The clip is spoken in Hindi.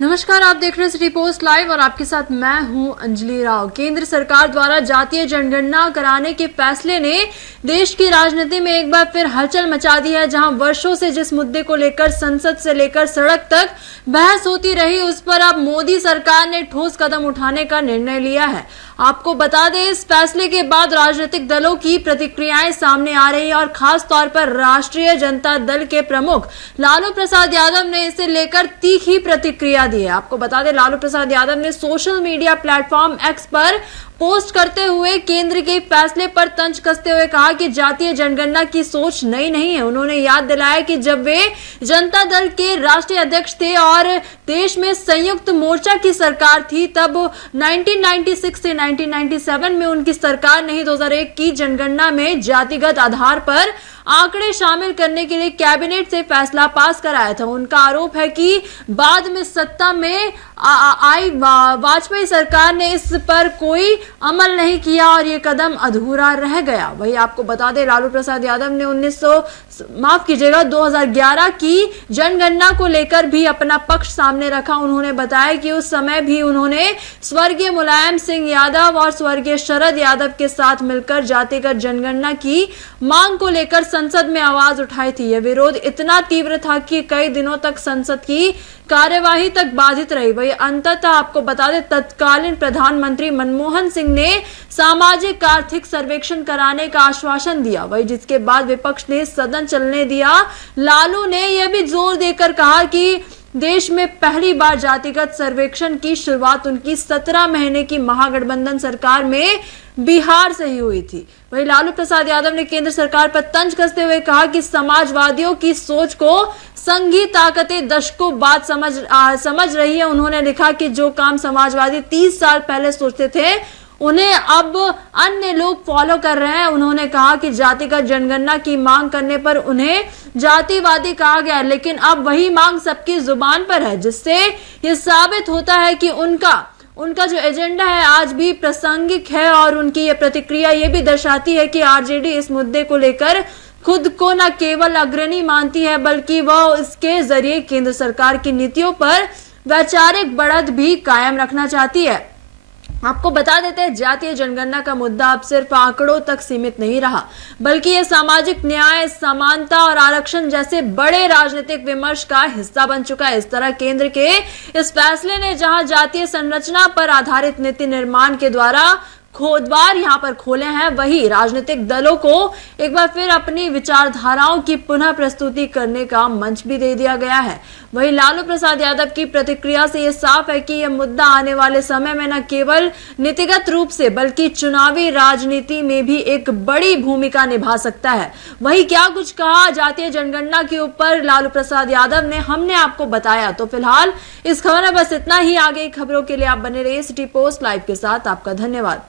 नमस्कार, आप देख रहे हैं सिटी पोस्ट लाइव और आपके साथ मैं हूं अंजलि राव। केंद्र सरकार द्वारा जातीय जनगणना कराने के फैसले ने देश की राजनीति में एक बार फिर हलचल मचा दी है। जहां वर्षों से जिस मुद्दे को लेकर संसद से लेकर सड़क तक बहस होती रही, उस पर अब मोदी सरकार ने ठोस कदम उठाने का निर्णय लिया है। आपको बता दें, इस फैसले के बाद राजनीतिक दलों की प्रतिक्रियाएं सामने आ रही है और खास तौर पर राष्ट्रीय जनता दल के प्रमुख लालू प्रसाद यादव ने इसे लेकर तीखी प्रतिक्रिया दी है। आपको बता दें, लालू प्रसाद यादव ने सोशल मीडिया प्लेटफॉर्म एक्स पर पोस्ट करते हुए केंद्र के फैसले पर तंज कसते हुए कहा कि जातीय जनगणना की सोच नई नहीं है। उन्होंने याद दिलाया कि जब वे जनता दल के राष्ट्रीय अध्यक्ष थे और देश में संयुक्त मोर्चा की सरकार थी, तब 1996 से 1997 में उनकी सरकार ने ही 2001 की जनगणना में जातिगत आधार पर आंकड़े शामिल करने के लिए कैबिनेट से फैसला पास कराया था। उनका आरोप है कि बाद में सत्ता में आई वाजपेयी सरकार ने इस पर कोई अमल नहीं किया और ये कदम अधूरा रह गया। वही आपको बता दें, लालू प्रसाद यादव ने 2011 की जनगणना को लेकर भी अपना पक्ष सामने रखा। उन्होंने बताया कि उस समय भी उन्होंने स्वर्गीय मुलायम सिंह यादव और स्वर्गीय शरद यादव के साथ मिलकर जातिगत जनगणना की मांग को लेकर संसद में आवाज उठाई थी। यह विरोध इतना तीव्र था कि कई दिनों तक संसद की कार्यवाही तक बाधित रही। वही अंततः आपको बता दें, तत्कालीन प्रधानमंत्री मनमोहन सिंह ने सामाजिक आर्थिक सर्वेक्षण कराने का आश्वासन दिया। वही जिसके बाद विपक्ष ने सदन चलने दिया। लालू ने यह भी जोर देकर कहा कि देश में पहली बार जातिगत सर्वेक्षण की शुरुआत उनकी 17 महीने की महागठबंधन सरकार में बिहार से ही हुई थी। वहीं लालू प्रसाद यादव ने केंद्र सरकार पर तंज कसते हुए कहा कि समाजवादियों की सोच को संघी ताकतें दशकों बाद समझ रही है। उन्होंने लिखा कि जो काम समाजवादी 30 साल पहले सोचते थे, उन्हें अब अन्य लोग फॉलो कर रहे हैं। उन्होंने कहा कि जातिगत जनगणना की मांग करने पर उन्हें जातिवादी कहा गया, लेकिन अब वही मांग सबकी जुबान पर है, जिससे यह साबित होता है कि उनका जो एजेंडा है आज भी प्रासंगिक है। और उनकी यह प्रतिक्रिया ये भी दर्शाती है कि आरजेडी इस मुद्दे को लेकर खुद को न केवल अग्रणी मानती है, बल्कि वह इसके जरिए केंद्र सरकार की नीतियों पर वैचारिक बढ़त भी कायम रखना चाहती है। आपको बता देते हैं, जातीय जनगणना का मुद्दा अब सिर्फ आंकड़ों तक सीमित नहीं रहा, बल्कि यह सामाजिक न्याय, समानता और आरक्षण जैसे बड़े राजनीतिक विमर्श का हिस्सा बन चुका है। इस तरह केंद्र के इस फैसले ने जहां जातीय संरचना पर आधारित नीति निर्माण के द्वारा द्वार यहां पर खोले हैं, वही राजनीतिक दलों को एक बार फिर अपनी विचारधाराओं की पुनः प्रस्तुति करने का मंच भी दे दिया गया है। वही लालू प्रसाद यादव की प्रतिक्रिया से यह साफ है कि यह मुद्दा आने वाले समय में न केवल नीतिगत रूप से बल्कि चुनावी राजनीति में भी एक बड़ी भूमिका निभा सकता है। वही क्या कुछ कहा जातीय जनगणना के ऊपर लालू प्रसाद यादव ने, हमने आपको बताया। तो फिलहाल इस खबर में बस इतना ही। आगे खबरों के लिए आप बने रहिए सिटी पोस्ट लाइव के साथ। आपका धन्यवाद।